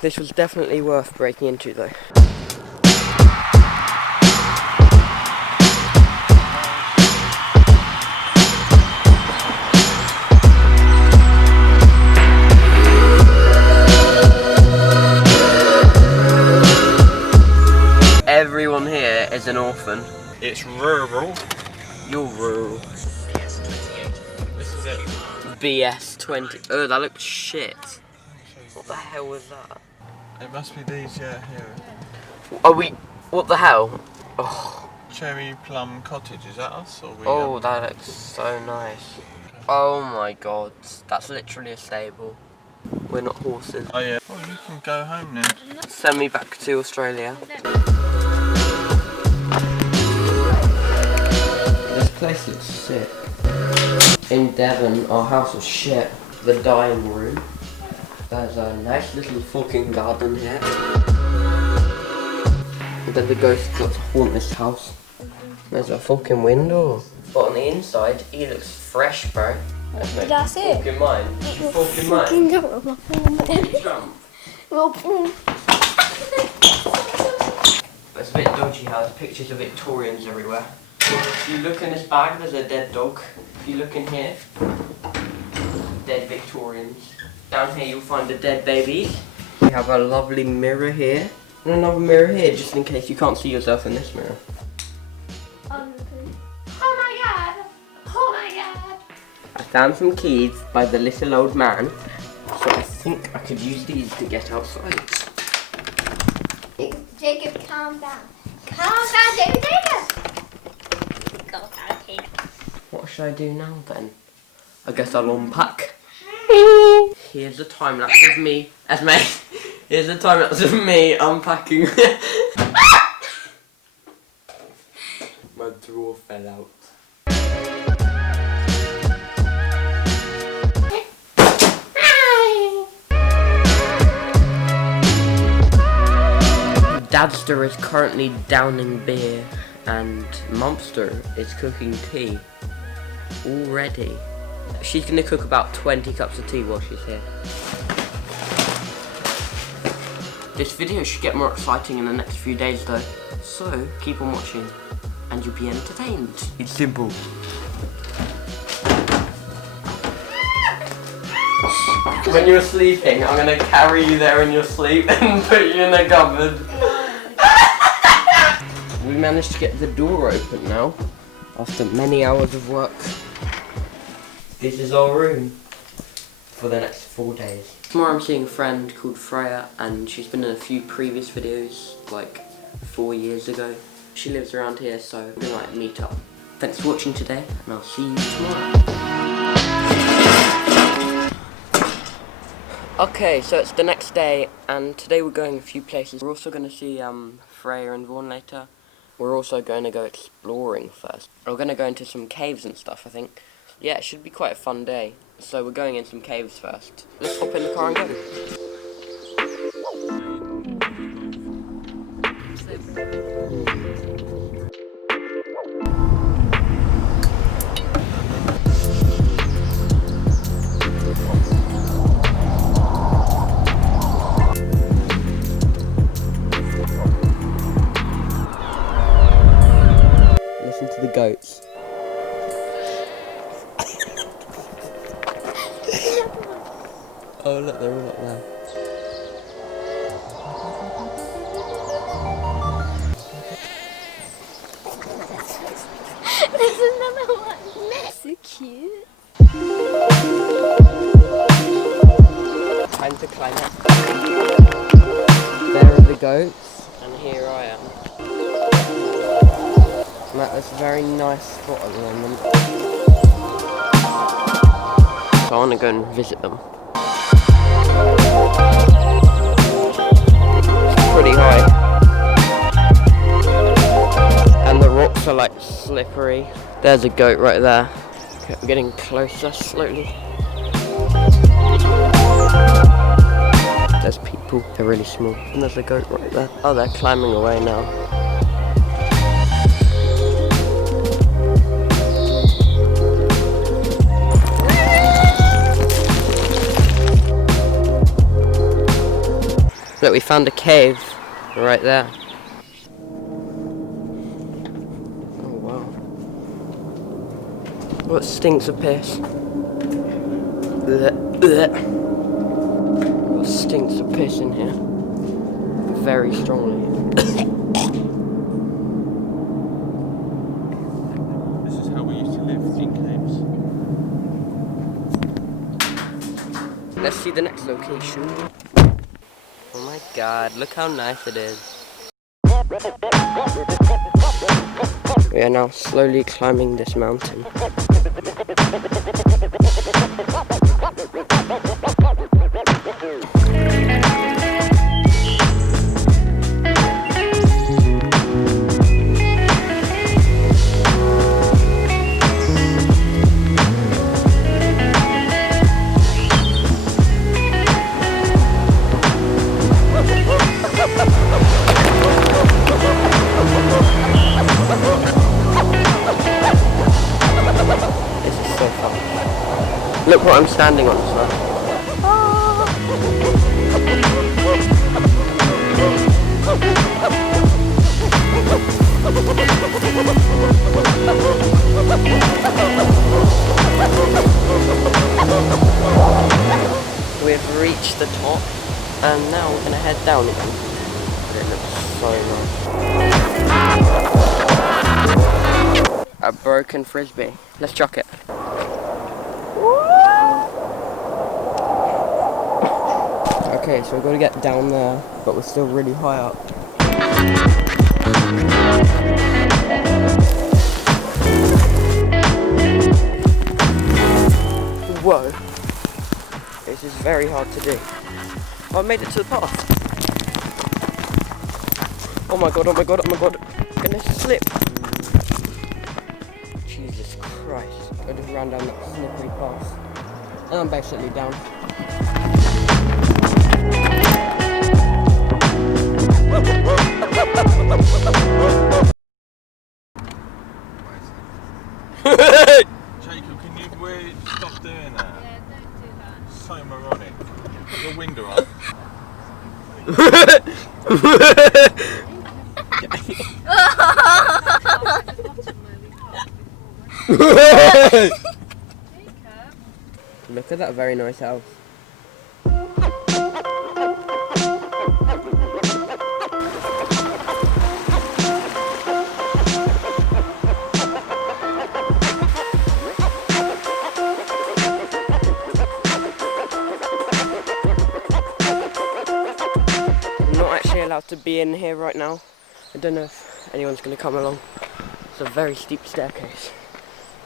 This was definitely worth breaking into though. Everyone here is an orphan. It's rural. You're rural. This is it. BS20. Oh, that looks shit. What the hell was that? It must be these, yeah, here. Are we? What the hell? Oh, Cherry Plum Cottage, is that us? Or we, oh, that looks so nice. Oh my god, that's literally a stable. We're not horses. Oh yeah. Oh, you can go home now. Send me back to Australia. This place looks sick. In Devon, our house was shit. The dining room. There's a nice little fucking garden here. And then the ghost got to haunt this house. There's a fucking window. But on the inside, he looks fresh, bro. That's it. Fucking mine. You fucking mine. You jump. It's a bit dodgy how there's pictures of Victorians everywhere. If you look in this bag, there's a dead dog. If you look in here, dead Victorians. Down here you'll find the dead babies. We have a lovely mirror here. And another mirror here, just in case you can't see yourself in this mirror. Oh my god! Oh my god! I found some keys by the little old man. So I think I could use these to get outside. Jacob, calm down. Calm down, Jacob! Calm down, Jacob. What should I do now then? I guess I'll unpack. Here's a time lapse of me. Here's a time lapse of me unpacking. My drawer fell out. Dadster is currently downing beer and Momster is cooking tea already. She's going to cook about 20 cups of tea while she's here. This video should get more exciting in the next few days though, so keep on watching and you'll be entertained. It's simple. When you're sleeping, I'm going to carry you there in your sleep and put you in the cupboard. We managed to get the door open now, after many hours of work. This is our room for the next 4 days. Tomorrow I'm seeing a friend called Freya and she's been in a few previous videos, like 4 years ago. She lives around here, so we're gonna meet up. Thanks for watching today and I'll see you tomorrow. Okay, so it's the next day and today we're going a few places. We're also going to see Freya and Vaughan later. We're also going to go exploring first. We're going to go into some caves and stuff, I think. Yeah, it should be quite a fun day. So we're going in some caves first. Let's hop in the car and go. Listen to the goats. Oh look, they're all up there. There's another one. So cute. Time to climb up. There are the goats, and here I am. I'm at this very nice spot at the moment. So I want to go and visit them. It's pretty high. And the rocks are like slippery. There's a goat right there. Okay, I'm getting closer slowly. There's people, they're really small. And there's a goat right there. Oh, they're climbing away now. Look, we found a cave right there. Oh wow. Oh, it stinks of piss. Blech, blech. Oh, it stinks of piss in here. Very strongly. This is how we used to live in caves. Let's see the next location. Oh my god, look how nice it is. We are now slowly climbing this mountain. Look what I'm standing on, son. We've reached the top, and now we're gonna head down again. It looks so nice. A broken frisbee. Let's chuck it. Okay, so we've got to get down there, but we're still really high up. Whoa. This is very hard to do. Oh, I made it to the path. Oh my god, oh my god, oh my god. I'm gonna slip. Jesus Christ. I just ran down that slippery path. And I'm basically down. Jacob, can you stop doing that? Yeah, don't do that. So moronic. Put your window up. Look at that very nice house. Allowed to be in here right now. I don't know if anyone's going to come along. It's a very steep staircase.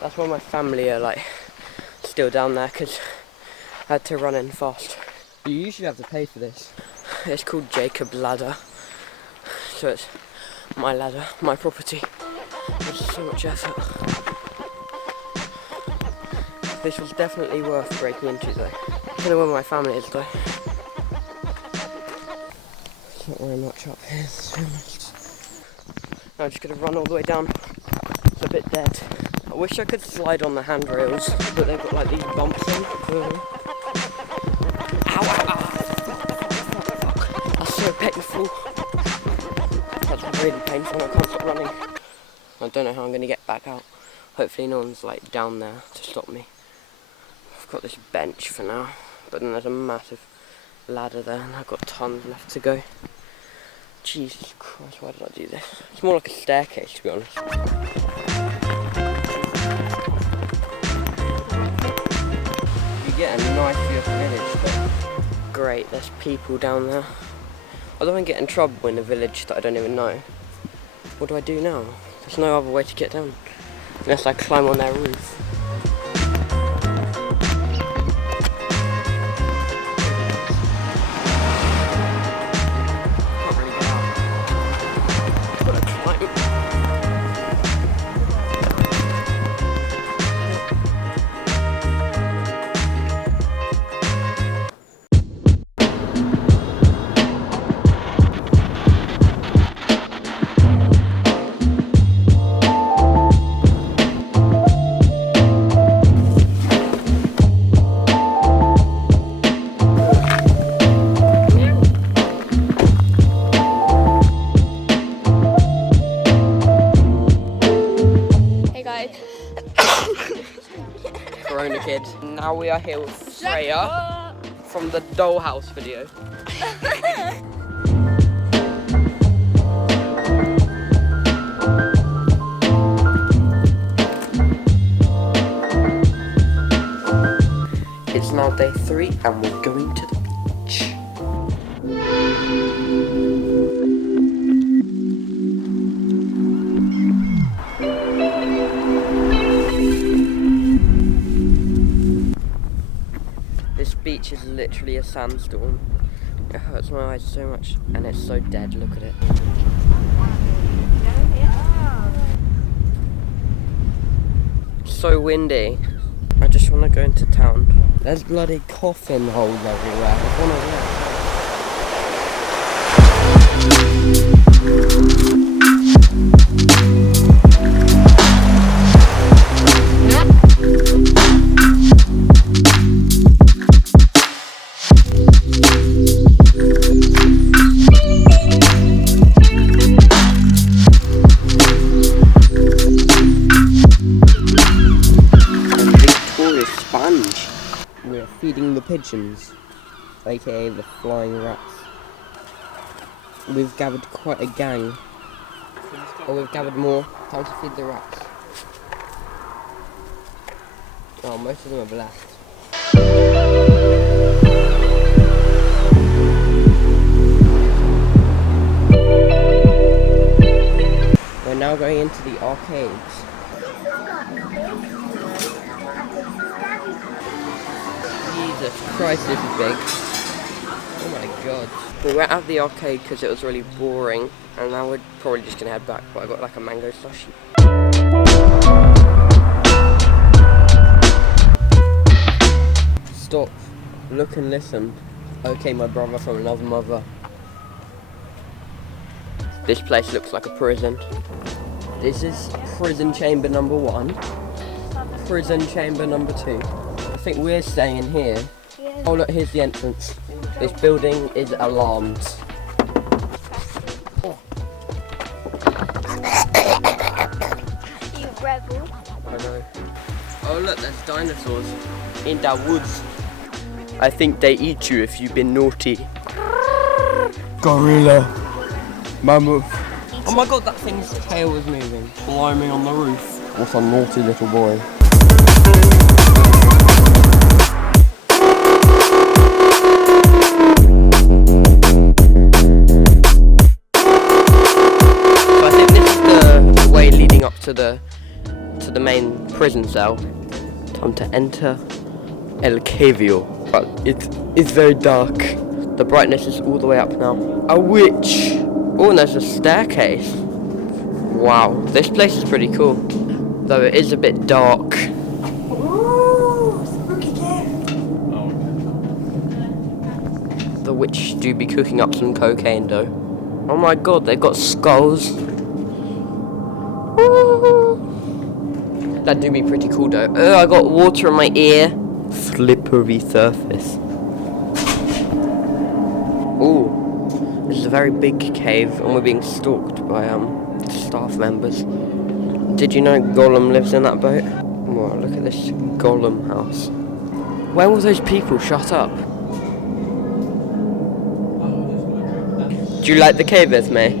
That's why my family are like still down there, because I had to run in fast. You usually have to pay for this. It's called Jacob's ladder. So it's my ladder, my property. There's so much effort. This was definitely worth breaking into though. I don't know where my family is though. Not very much up here, so much. I'm just going to run all the way down. It's a bit dead. I wish I could slide on the handrails, but they've got like these bumps in. Ow, ow, ow. That's so painful. That's really painful, I can't stop running. I don't know how I'm going to get back out. Hopefully no one's like down there to stop me. I've got this bench for now, but then there's a massive ladder there and I've got tons left to go. Jesus Christ, why did I do this? It's more like a staircase, to be honest. You get a nice view of the village though. Great, there's people down there. I don't want to get in trouble in a village that I don't even know. What do I do now? There's no other way to get down unless I climb on their roof. kid. Now we are here with Freya from the dollhouse video. It's now day 3 and we're going to the beach. This beach is literally a sandstorm. It hurts my eyes so much and it's so dead, look at it. So windy. I just want to go into town. There's bloody coffin holes everywhere. There's one over there. Sponge. We're feeding the pigeons, aka the flying rats. We've gathered quite a gang. Oh, we've gathered more. Time to feed the rats. Oh, most of them have left. We're now going into the arcades. Jesus Christ, this is big. Oh my god. We went out of the arcade because it was really boring, and now we're probably just gonna head back, but I got like a mango slushie. Stop, look and listen. Okay, my brother from another mother. This place looks like a prison. This is prison chamber number 1. Prison chamber number 2. I think we're staying here. Yeah. Oh look, here's the entrance. This building is alarmed. Oh. You rebel. I know. Oh look, there's dinosaurs in the woods. I think they eat you if you've been naughty. Gorilla. Mammoth. Oh my god, that thing's tail was moving. Climbing on the roof. What a naughty little boy. To the main prison cell. Time to enter El Cavio. But it's very dark. The brightness is all the way up now. A witch! Oh, and there's a staircase. Wow, this place is pretty cool. Though it is a bit dark. Ooh, spooky cave. The witch do be cooking up some cocaine though. Oh my god, they've got skulls. That do be pretty cool though. Oh, I got water in my ear. Slippery surface. Oh, this is a very big cave and we're being stalked by staff members. Did you know Gollum lives in that boat? Wow, look at this Gollum house. Where will those people shut up? Do you like the cave with me?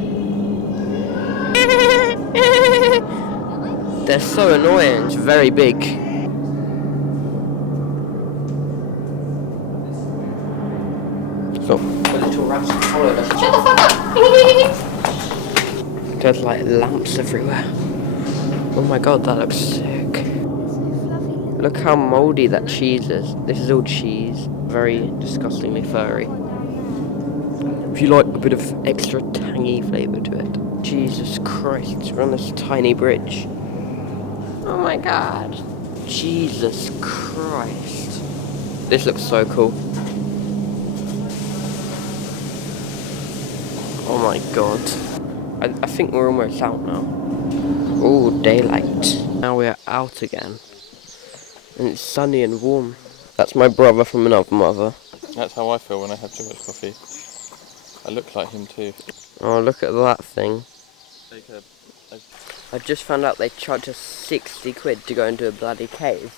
They're so annoying, it's very big. So, the little rats followed us. Shut the fuck up! There's like lamps everywhere. Oh my god, that looks sick. Look how mouldy that cheese is. This is all cheese, very disgustingly furry. If you like a bit of extra tangy flavour to it. Jesus Christ, we're on this tiny bridge. Oh my god. Jesus Christ. This looks so cool. Oh my god. I think we're almost out now. Oh, daylight. Now we're out again. And it's sunny and warm. That's my brother from another mother. That's how I feel when I have too much coffee. I look like him too. Oh, look at that thing. I just found out they charge us 60 quid to go into a bloody cave.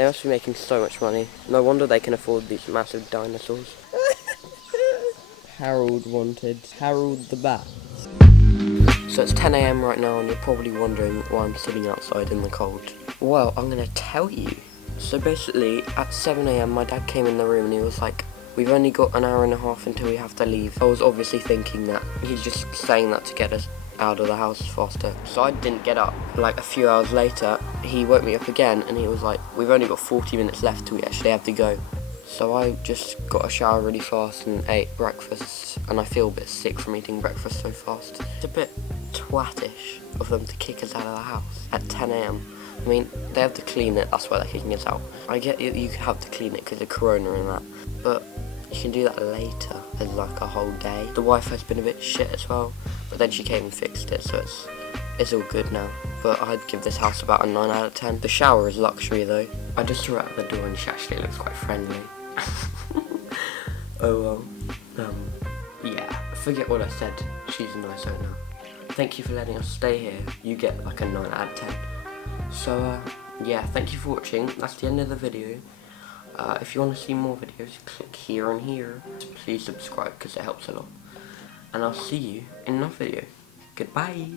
They must be making so much money. No wonder they can afford these massive dinosaurs. Harold wanted Harold the Bat. So it's 10 AM right now and you're probably wondering why I'm sitting outside in the cold. Well, I'm gonna tell you. So basically, at 7 AM my dad came in the room and he was like, we've only got an hour and a half until we have to leave. I was obviously thinking that he's just saying that to get us out of the house faster. So I didn't get up. Like a few hours later, he woke me up again and he was like, we've only got 40 minutes left till we actually have to go. So I just got a shower really fast and ate breakfast, and I feel a bit sick from eating breakfast so fast. It's a bit twattish of them to kick us out of the house at 10 AM. I mean, they have to clean it, that's why they're kicking us out. I get you have to clean it because of Corona and that, but you can do that later as like a whole day. The Wi-Fi's been a bit shit as well, but then she came and fixed it, so it's all good now. But I'd give this house about a 9 out of 10. The shower is luxury though. I just saw her at the door and she actually looks quite friendly. Oh well, yeah, forget what I said, she's a nice owner. Thank you for letting us stay here, you get like a 9 out of 10. So yeah, thank you for watching, that's the end of the video. If you want to see more videos, click here and here. Please subscribe because it helps a lot. And I'll see you in another video. Goodbye!